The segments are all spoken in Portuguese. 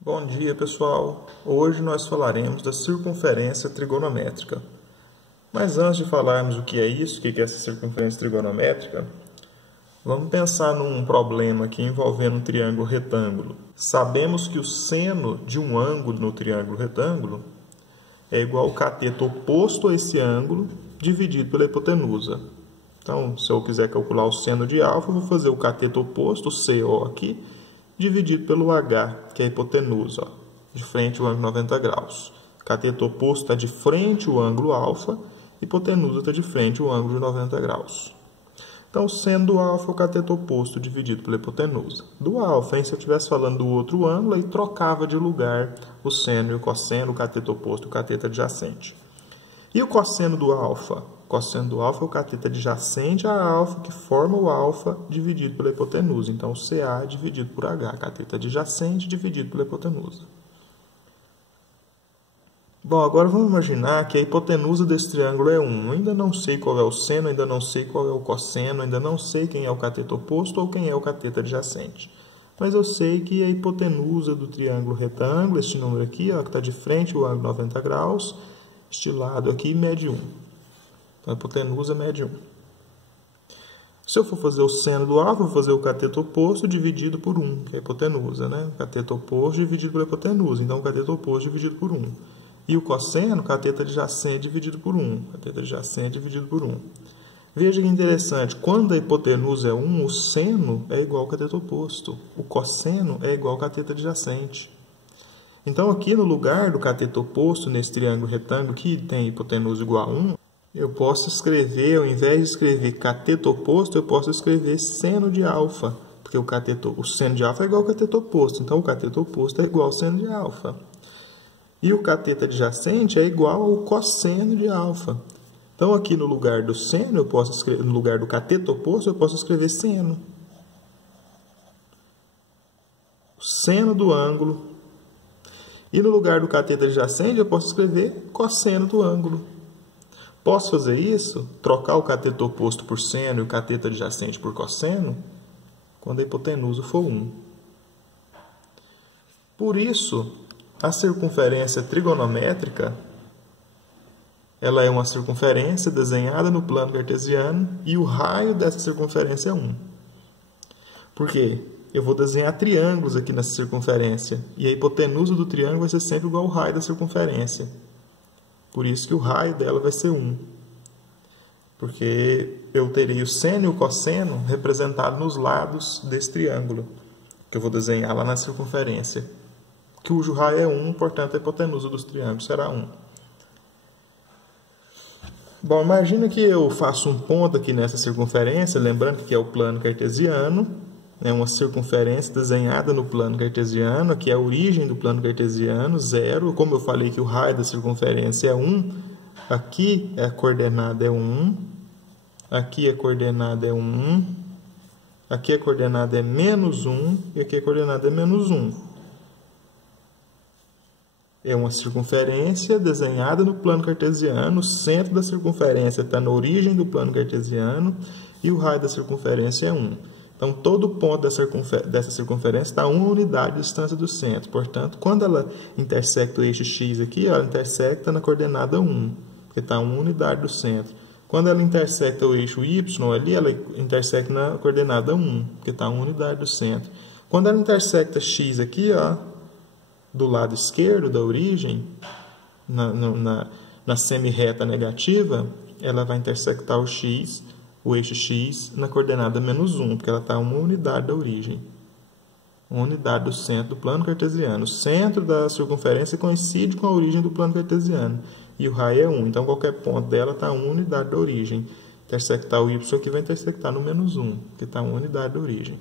Bom dia, pessoal! Hoje nós falaremos da circunferência trigonométrica. Mas antes de falarmos o que é isso, o que é essa circunferência trigonométrica, vamos pensar num problema aqui envolvendo um triângulo retângulo. Sabemos que o seno de um ângulo no triângulo retângulo é igual ao cateto oposto a esse ângulo dividido pela hipotenusa. Então, se eu quiser calcular o seno de alfa, eu vou fazer o cateto oposto, o CO aqui, dividido pelo H, que é a hipotenusa, ó, de frente ao ângulo 90 graus. Cateto oposto está de frente ao ângulo alfa, hipotenusa está de frente ao ângulo de 90 graus. Então, o seno do alfa é o cateto oposto dividido pela hipotenusa. Do alfa, hein, se eu estivesse falando do outro ângulo, aí trocava de lugar o seno e o cosseno, o cateto oposto e o cateto adjacente. E o cosseno do alfa? O cosseno do alfa é o cateto adjacente a alfa, que forma o alfa dividido pela hipotenusa. Então, o CA dividido por H, cateto adjacente dividido pela hipotenusa. Bom, agora vamos imaginar que a hipotenusa desse triângulo é 1. Eu ainda não sei qual é o seno, ainda não sei qual é o cosseno, ainda não sei quem é o cateto oposto ou quem é o cateto adjacente. Mas eu sei que a hipotenusa do triângulo retângulo, este número aqui, ó, que está de frente ao ângulo 90 graus, este lado aqui mede 1. Então, a hipotenusa mede 1. Se eu for fazer o seno do alfa, eu vou fazer o cateto oposto dividido por 1, que é a hipotenusa, né? Cateto oposto dividido pela hipotenusa. Então, o cateto oposto dividido por 1. E o cosseno, cateto adjacente dividido por 1. Cateto adjacente dividido por 1. Veja que interessante, quando a hipotenusa é 1, o seno é igual ao cateto oposto. O cosseno é igual ao cateto adjacente. Então, aqui no lugar do cateto oposto, nesse triângulo retângulo que tem hipotenusa igual a 1, eu posso escrever, ao invés de escrever cateto oposto, eu posso escrever seno de alfa. Porque o seno de alfa é igual ao cateto oposto. Então, o cateto oposto é igual ao seno de alfa. E o cateto adjacente é igual ao cosseno de alfa. Então, aqui no lugar do seno, eu posso escrever, no lugar do cateto oposto, eu posso escrever seno. O seno do ângulo. E no lugar do cateto adjacente, eu posso escrever cosseno do ângulo. Posso fazer isso? Trocar o cateto oposto por seno e o cateto adjacente por cosseno? Quando a hipotenusa for 1. Por isso, a circunferência trigonométrica, ela é uma circunferência desenhada no plano cartesiano e o raio dessa circunferência é 1. Por quê? Eu vou desenhar triângulos aqui nessa circunferência e a hipotenusa do triângulo vai ser sempre igual ao raio da circunferência. Por isso que o raio dela vai ser 1. Porque eu teria o seno e o cosseno representados nos lados desse triângulo, que eu vou desenhar lá na circunferência, cujo raio é 1, portanto a hipotenusa dos triângulos será 1. Bom, imagina que eu faço um ponto aqui nessa circunferência, lembrando que é o plano cartesiano, é uma circunferência desenhada no plano cartesiano, aqui é a origem do plano cartesiano, 0. Como eu falei que o raio da circunferência é 1, aqui a coordenada é 1, aqui a coordenada é 1, aqui a coordenada é menos 1 e aqui a coordenada é menos 1. É uma circunferência desenhada no plano cartesiano, o centro da circunferência está na origem do plano cartesiano e o raio da circunferência é 1. Então, todo ponto dessa circunferência está a 1 unidade de distância do centro. Portanto, quando ela intersecta o eixo x aqui, ela intersecta na coordenada 1, porque está a 1 unidade do centro. Quando ela intersecta o eixo y ali, ela intersecta na coordenada 1, porque está a 1 unidade do centro. Quando ela intersecta x aqui, ó, do lado esquerdo da origem, na semi-reta negativa, ela vai intersectar o eixo x na coordenada menos 1, porque ela está a 1 unidade da origem. 1 unidade do centro do plano cartesiano. O centro da circunferência coincide com a origem do plano cartesiano. E o raio é 1. Então, qualquer ponto dela está a 1 unidade da origem. Intersectar o y aqui vai intersectar no menos 1, que está a 1 unidade da origem.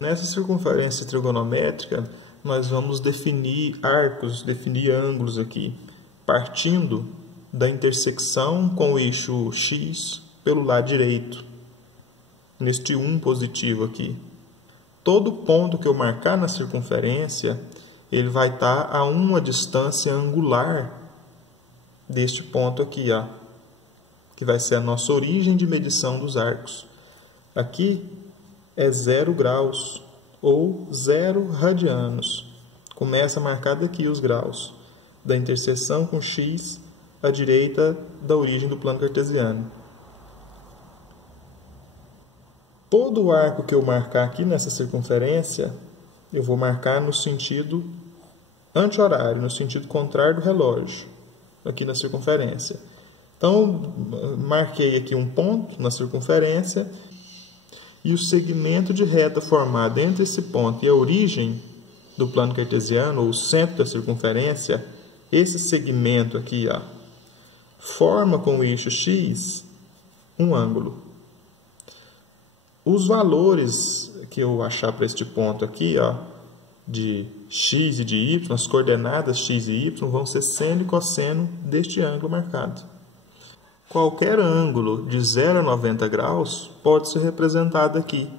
Nessa circunferência trigonométrica, nós vamos definir arcos, definir ângulos aqui, partindo da intersecção com o eixo x pelo lado direito, neste 1 positivo aqui. Todo ponto que eu marcar na circunferência, ele vai estar a uma distância angular deste ponto aqui, ó, que vai ser a nossa origem de medição dos arcos. Aqui é 0 graus, ou 0 radianos. Começa a marcar daqui os graus da interseção com x à direita da origem do plano cartesiano. Todo o arco que eu marcar aqui nessa circunferência, eu vou marcar no sentido anti-horário, no sentido contrário do relógio, aqui na circunferência. Então, marquei aqui um ponto na circunferência e o segmento de reta formado entre esse ponto e a origem do plano cartesiano, ou o centro da circunferência, esse segmento aqui, ó, forma com o eixo x um ângulo. Os valores que eu achar para este ponto aqui, ó, de x e de y, as coordenadas x e y, vão ser seno e cosseno deste ângulo marcado. Qualquer ângulo de 0 a 90 graus pode ser representado aqui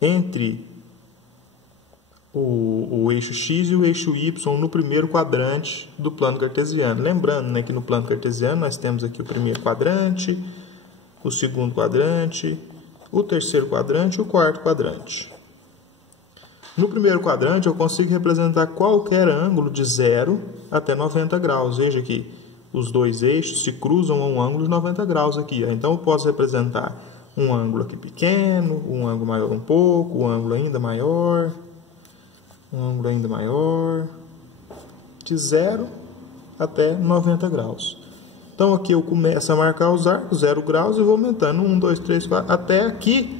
entre o eixo x e o eixo y no primeiro quadrante do plano cartesiano. Lembrando, né, que no plano cartesiano nós temos aqui o primeiro quadrante, o segundo quadrante, o terceiro quadrante e o quarto quadrante. No primeiro quadrante eu consigo representar qualquer ângulo de 0 até 90 graus. Veja que os dois eixos se cruzam a um ângulo de 90 graus aqui. Então eu posso representar um ângulo aqui pequeno, um ângulo maior um pouco, um ângulo ainda maior, um ângulo ainda maior, de 0 até 90 graus. Então aqui eu começo a marcar os arcos, 0 graus, e vou aumentando 1, 2, 3, 4, até aqui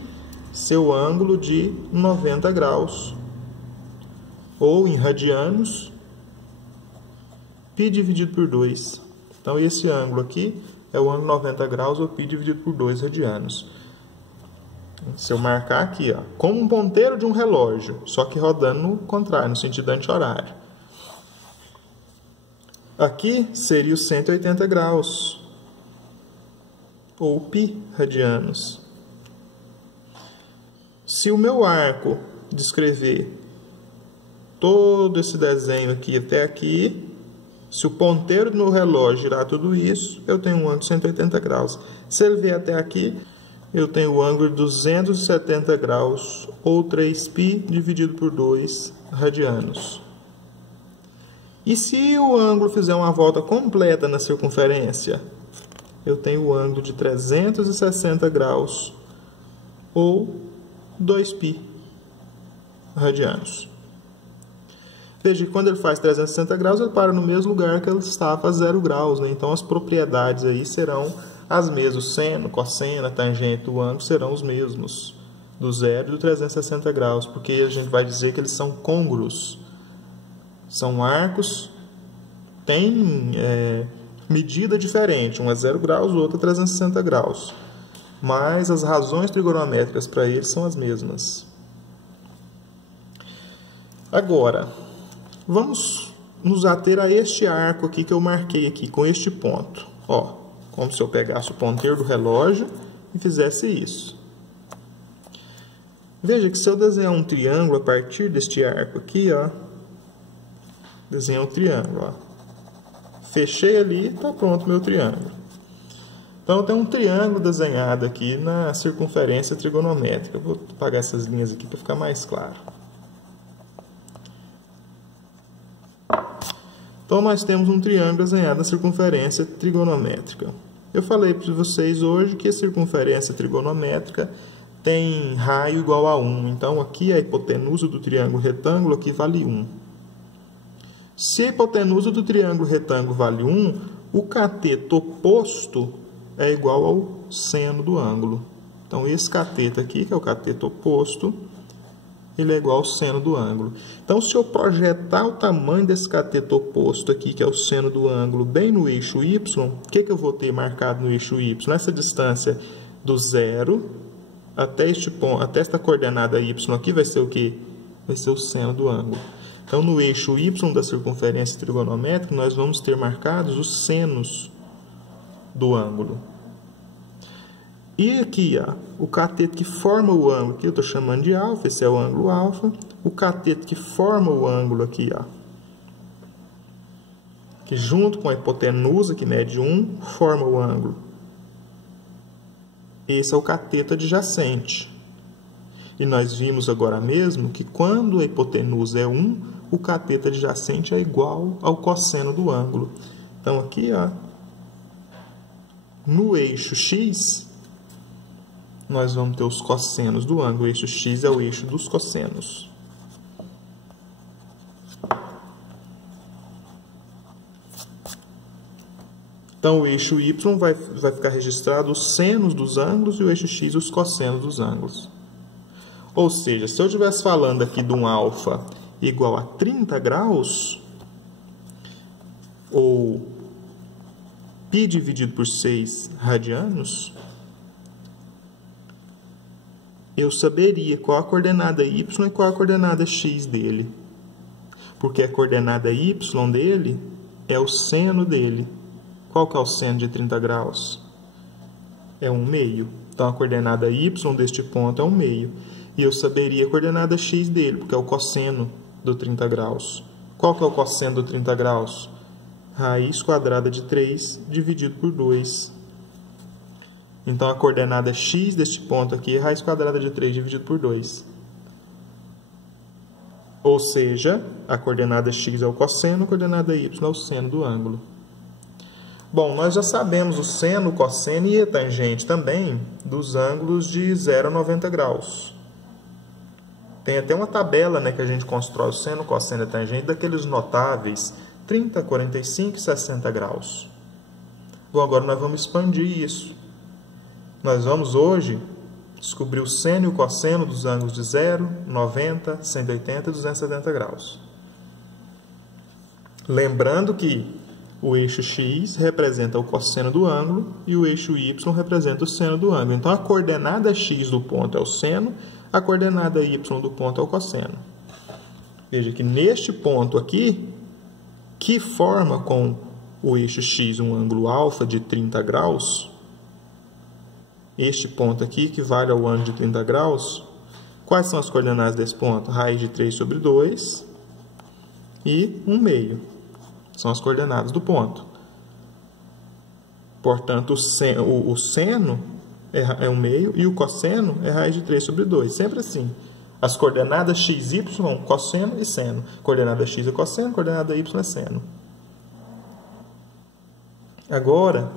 seu ângulo de 90 graus. Ou em radianos, π dividido por 2. Então esse ângulo aqui é o ângulo 90 graus, ou π dividido por 2 radianos. Se eu marcar aqui, ó, como um ponteiro de um relógio, só que rodando no contrário, no sentido anti-horário. Aqui seria os 180 graus, ou π radianos. Se o meu arco descrever todo esse desenho aqui até aqui, se o ponteiro do meu relógio girar tudo isso, eu tenho um ângulo de 180 graus. Se ele vier até aqui, eu tenho o ângulo de 270 graus, ou 3π dividido por 2 radianos. E se o ângulo fizer uma volta completa na circunferência, eu tenho o ângulo de 360 graus, ou 2π radianos. Veja que quando ele faz 360 graus, ele para no mesmo lugar que ele estava a 0 graus, né? Então as propriedades aí serão as mesmas. O seno, cosseno, a tangente, o ângulo serão os mesmos, do 0 e do 360 graus, porque a gente vai dizer que eles são côngruos. São arcos, tem medida diferente, um é 0 graus, o outro é 360 graus. Mas as razões trigonométricas para eles são as mesmas. Agora, vamos nos ater a este arco aqui que eu marquei aqui, com este ponto. Ó, como se eu pegasse o ponteiro do relógio e fizesse isso. Veja que se eu desenhar um triângulo a partir deste arco aqui, ó, desenhar um triângulo, ó. Fechei ali, está pronto o meu triângulo. Então eu tenho um triângulo desenhado aqui na circunferência trigonométrica. Eu vou apagar essas linhas aqui para ficar mais claro. Então nós temos um triângulo desenhado na circunferência trigonométrica. Eu falei para vocês hoje que a circunferência trigonométrica tem raio igual a 1. Então aqui a hipotenusa do triângulo retângulo aqui vale 1. Se a hipotenusa do triângulo retângulo vale 1, o cateto oposto é igual ao seno do ângulo. Então esse cateto aqui, que é o cateto oposto, ele é igual ao seno do ângulo. Então, se eu projetar o tamanho desse cateto oposto aqui, que é o seno do ângulo, bem no eixo y, o que eu vou ter marcado no eixo y? Nessa distância do 0 até este ponto, até esta coordenada y aqui, vai ser o quê? Vai ser o seno do ângulo. Então, no eixo y da circunferência trigonométrica, nós vamos ter marcados os senos do ângulo. E aqui, ó, o cateto que forma o ângulo, aqui eu estou chamando de alfa, esse é o ângulo alfa. O cateto que forma o ângulo aqui, ó, que junto com a hipotenusa, que mede 1, forma o ângulo. Esse é o cateto adjacente. E nós vimos agora mesmo que quando a hipotenusa é 1, o cateto adjacente é igual ao cosseno do ângulo. Então, aqui, ó, no eixo x, nós vamos ter os cossenos do ângulo. O eixo x é o eixo dos cossenos. Então, o eixo y vai ficar registrado os senos dos ângulos e o eixo x os cossenos dos ângulos. Ou seja, se eu estivesse falando aqui de um alfa igual a 30 graus, ou π dividido por 6 radianos, eu saberia qual a coordenada y e qual a coordenada x dele. Porque a coordenada y dele é o seno dele. Qual que é o seno de 30 graus? É 1/2. Então, a coordenada y deste ponto é 1/2. E eu saberia a coordenada x dele, porque é o cosseno do 30 graus. Qual que é o cosseno do 30 graus? Raiz quadrada de 3 dividido por 2. Então, a coordenada x deste ponto aqui é raiz quadrada de 3 dividido por 2. Ou seja, a coordenada x é o cosseno, a coordenada y é o seno do ângulo. Bom, nós já sabemos o seno, o cosseno e a tangente também dos ângulos de 0 a 90 graus. Tem até uma tabela, né, que a gente constrói o seno, o cosseno e a tangente daqueles notáveis 30, 45 e 60 graus. Bom, agora nós vamos expandir isso. Nós vamos hoje descobrir o seno e o cosseno dos ângulos de 0, 90, 180 e 270 graus. Lembrando que o eixo x representa o cosseno do ângulo e o eixo y representa o seno do ângulo. Então, a coordenada x do ponto é o seno, a coordenada y do ponto é o cosseno. Veja que neste ponto aqui, que forma com o eixo x um ângulo alfa de 30 graus, este ponto aqui equivale ao ângulo de 30 graus, quais são as coordenadas desse ponto? Raiz de 3 sobre 2 e 1/2. São as coordenadas do ponto. Portanto, o seno é 1/2 e o cosseno é raiz de 3 sobre 2. Sempre assim. As coordenadas x, y, cosseno e seno. Coordenada x é cosseno, coordenada y é seno. Agora,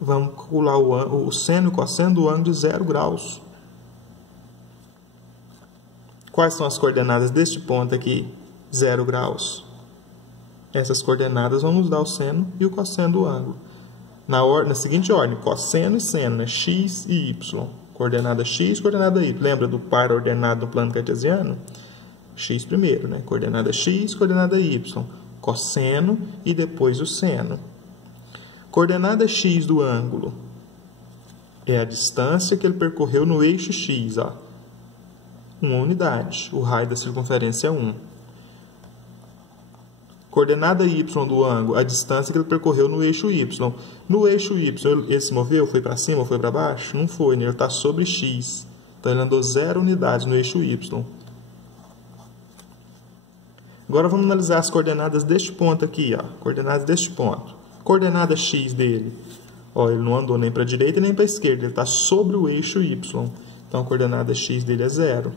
vamos calcular o seno e o cosseno do ângulo de 0 graus. Quais são as coordenadas deste ponto aqui? 0 graus. Essas coordenadas vão nos dar o seno e o cosseno do ângulo. Na seguinte ordem, cosseno e seno, né? X e y. Coordenada x, coordenada y. Lembra do par ordenado no plano cartesiano? X primeiro, né? Coordenada x, coordenada y. Cosseno e depois o seno. Coordenada x do ângulo é a distância que ele percorreu no eixo x. Ó. 1 unidade. O raio da circunferência é 1. Coordenada y do ângulo, a distância que ele percorreu no eixo y. No eixo y, ele se moveu? Foi para cima ou foi para baixo? Não foi, né? Ele está sobre x. Então, ele andou 0 unidades no eixo y. Agora, vamos analisar as coordenadas deste ponto aqui. Ó. Coordenadas deste ponto. Coordenada x dele. Ó, ele não andou nem para a direita nem para a esquerda. Ele está sobre o eixo y. Então, a coordenada x dele é 0.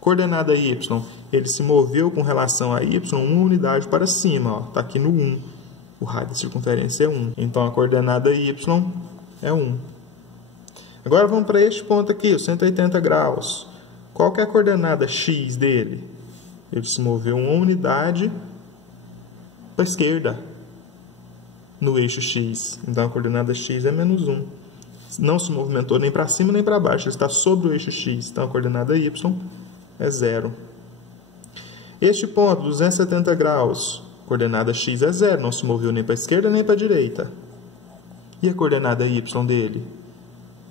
Coordenada y, ele se moveu com relação a y 1 unidade para cima, está aqui no 1. O raio da circunferência é 1. Então, a coordenada y é 1. Agora, vamos para este ponto aqui, os 180 graus. Qual que é a coordenada x dele? Ele se moveu 1 unidade para a esquerda, no eixo x. Então, a coordenada x é menos 1. Não se movimentou nem para cima nem para baixo, ele está sobre o eixo x. Então, a coordenada y é 0. Este ponto, 270 graus, coordenada x é 0, não se moveu nem para a esquerda nem para a direita. E a coordenada y dele?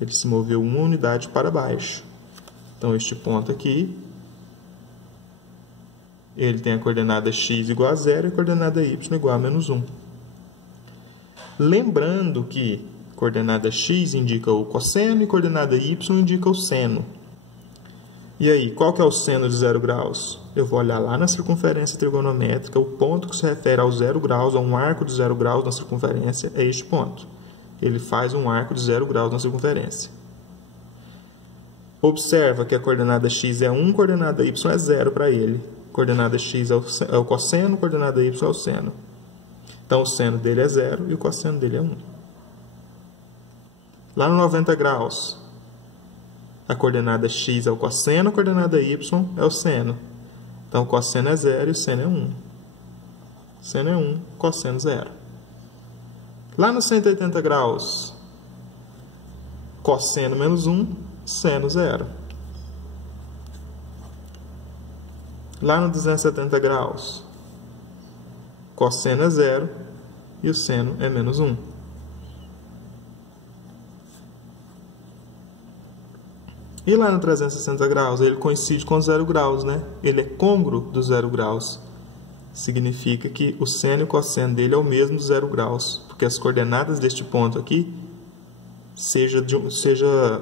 Ele se moveu 1 unidade para baixo. Então, este ponto aqui, ele tem a coordenada x igual a 0 e a coordenada y igual a menos 1. Lembrando que coordenada x indica o cosseno e coordenada y indica o seno. E aí, qual que é o seno de 0 graus? Eu vou olhar lá na circunferência trigonométrica, o ponto que se refere ao 0 graus, a um arco de 0 graus na circunferência, é este ponto. Ele faz um arco de 0 graus na circunferência. Observa que a coordenada x é 1, a coordenada y é 0 para ele. Coordenada x é o cosseno, coordenada y é o seno. Então, o seno dele é 0 e o cosseno dele é 1. Lá no 90 graus, a coordenada x é o cosseno, a coordenada y é o seno. Então, o cosseno é 0 e o seno é 1. Seno é 1, cosseno 0. Lá no 180 graus, cosseno menos 1, seno 0. Lá no 270 graus, cosseno é 0 e o seno é menos 1. E lá no 360 graus, ele coincide com 0 graus, né? Ele é côngruo do 0 graus. Significa que o seno e o cosseno dele é o mesmo do 0 graus, porque as coordenadas deste ponto aqui, seja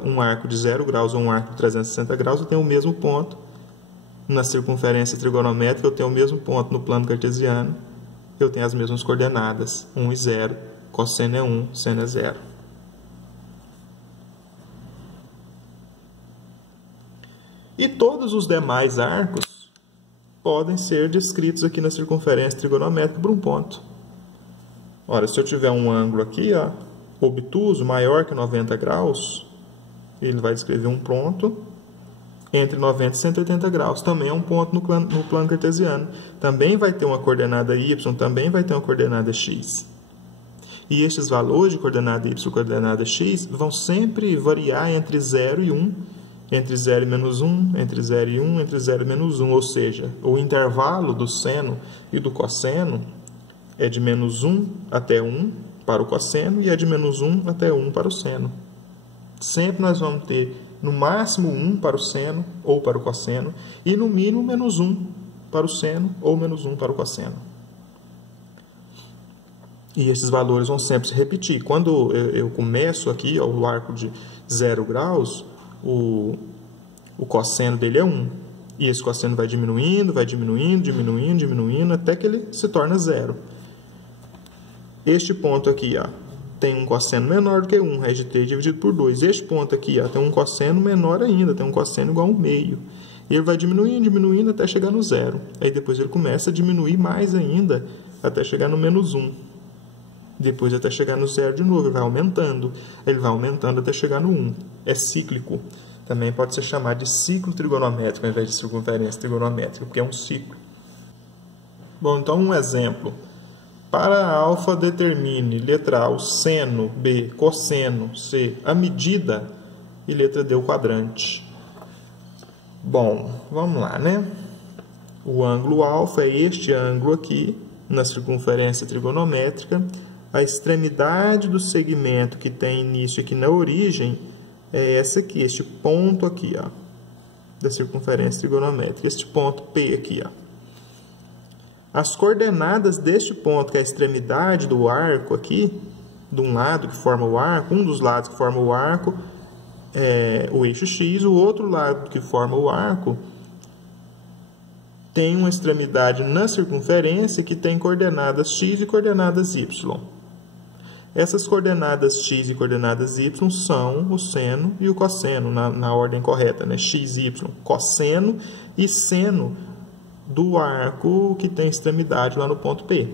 um arco de 0 graus ou um arco de 360 graus, eu tenho o mesmo ponto. Na circunferência trigonométrica, eu tenho o mesmo ponto no plano cartesiano, eu tenho as mesmas coordenadas, 1 e 0, cosseno é 1, seno é 0. E todos os demais arcos podem ser descritos aqui na circunferência trigonométrica por um ponto. Ora, se eu tiver um ângulo aqui, ó, obtuso, maior que 90 graus, ele vai descrever um ponto entre 90 e 180 graus. Também é um ponto no plano cartesiano. Também vai ter uma coordenada y, também vai ter uma coordenada x. E estes valores de coordenada y e coordenada x vão sempre variar entre 0 e 1, entre 0 e menos 1, entre 0 e 1, entre 0 e menos 1. Ou seja, o intervalo do seno e do cosseno é de menos 1 até 1 para o cosseno e é de menos 1 até 1 para o seno. Sempre nós vamos ter no máximo 1 para o seno ou para o cosseno e no mínimo menos 1 para o seno ou menos 1 para o cosseno. E esses valores vão sempre se repetir. Quando eu começo aqui, ó, o arco de 0 graus, o cosseno dele é 1. E esse cosseno vai diminuindo, diminuindo, até que ele se torna 0. Este ponto aqui, ó, tem um cosseno menor do que 1, raiz de 3 dividido por 2. Este ponto aqui, ó, tem um cosseno menor ainda, tem um cosseno igual a 1/2. E ele vai diminuindo até chegar no 0. Aí depois ele começa a diminuir mais ainda, até chegar no menos 1. Depois até chegar no 0 de novo, ele vai aumentando até chegar no 1. É cíclico. Também pode ser chamado de ciclo trigonométrico, ao invés de circunferência trigonométrica, porque é um ciclo. Bom, então um exemplo. Para alfa, determine, letra A, o seno, B, cosseno, C, a medida e letra D, o quadrante. Bom, vamos lá, né? O ângulo alfa é este ângulo aqui, na circunferência trigonométrica. A extremidade do segmento que tem início aqui na origem é essa aqui, este ponto aqui, ó, da circunferência trigonométrica, este ponto P aqui, ó. As coordenadas deste ponto, que é a extremidade do arco aqui, de um lado que forma o arco, um dos lados que forma o arco é o eixo X, o outro lado que forma o arco tem uma extremidade na circunferência que tem coordenadas X e coordenadas Y. Essas coordenadas x e coordenadas y são o seno e o cosseno, na ordem correta, né? x, y, cosseno e seno do arco que tem extremidade lá no ponto P.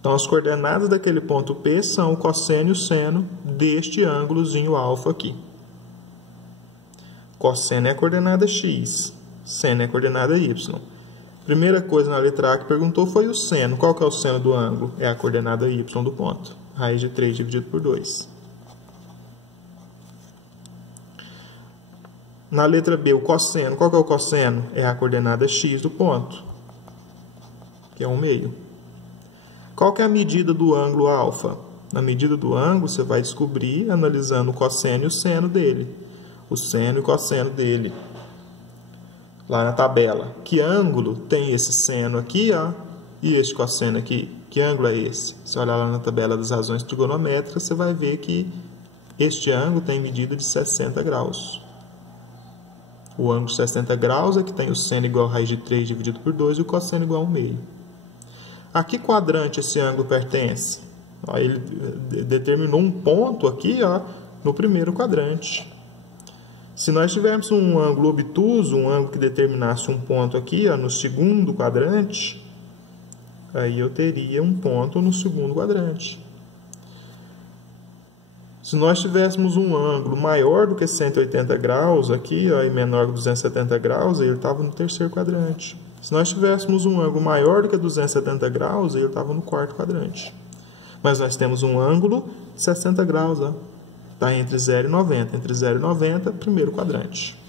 Então, as coordenadas daquele ponto P são o cosseno e o seno deste ângulozinho alfa aqui. Cosseno é a coordenada x, seno é a coordenada y. Primeira coisa na letra A que perguntou foi o seno. Qual que é o seno do ângulo? É a coordenada y do ponto. Raiz de 3 dividido por 2. Na letra B, o cosseno. Qual que é o cosseno? É a coordenada x do ponto, que é 1/2. Qual que é a medida do ângulo alfa? Na medida do ângulo, você vai descobrir analisando o cosseno e o seno dele. O seno e o cosseno dele. Lá na tabela. Que ângulo tem esse seno aqui, ó, e este cosseno aqui? Que ângulo é esse? Se olhar lá na tabela das razões trigonométricas, você vai ver que este ângulo tem medida de 60 graus. O ângulo de 60 graus é que tem o seno igual a raiz de 3 dividido por 2 e o cosseno igual a 1/2. A que quadrante esse ângulo pertence? Ó, ele determinou um ponto aqui, ó, no primeiro quadrante. Se nós tivermos um ângulo obtuso, um ângulo que determinasse um ponto aqui, ó, no segundo quadrante, aí eu teria um ponto no segundo quadrante. Se nós tivéssemos um ângulo maior do que 180 graus aqui, ó, e menor que 270 graus, aí ele estava no terceiro quadrante. Se nós tivéssemos um ângulo maior do que 270 graus, aí ele estava no quarto quadrante. Mas nós temos um ângulo de 60 graus, ó. Está entre 0 e 90. Entre 0 e 90, primeiro quadrante.